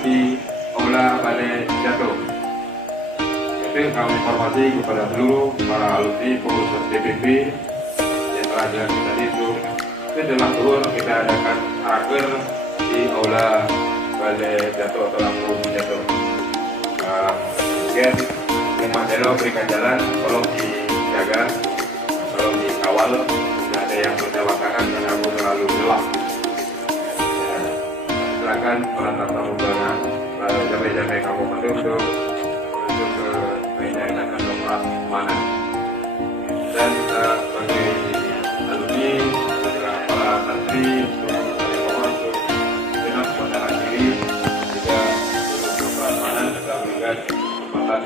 di Aula Balai Jatuh. Jadi kami informasi kepada seluruh para alumni pengurus DPP yang telah dilakukan tadi itu dalam turun kita adakan raker di Aula Balai Jatuh atau Lampung Jatuh. Mungkin yang Mas berikan jalan, tolong dijaga, tolong dikawal, tidak ada yang berjalan kanan dan aku terlalu gelap. Silakan para tamu undangan, jamai-jamai kamu menuju ke meja yang akan nomor mana. Dan bagi alumni, para santri, mohon untuk dengan pendapat diri juga untuk keamanan kita berikan kesempatan.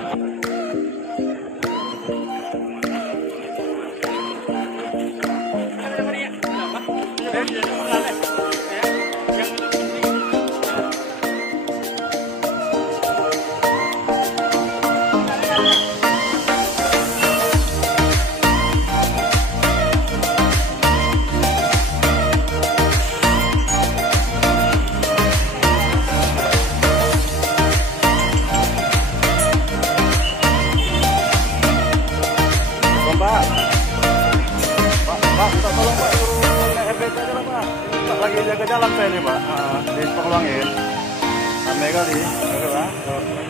Tolong Pak, suruh RBT aja lah Pak. Pak lagi jaga jalan saya nih Pak, di Pekalongan. Ramai kali, Pak.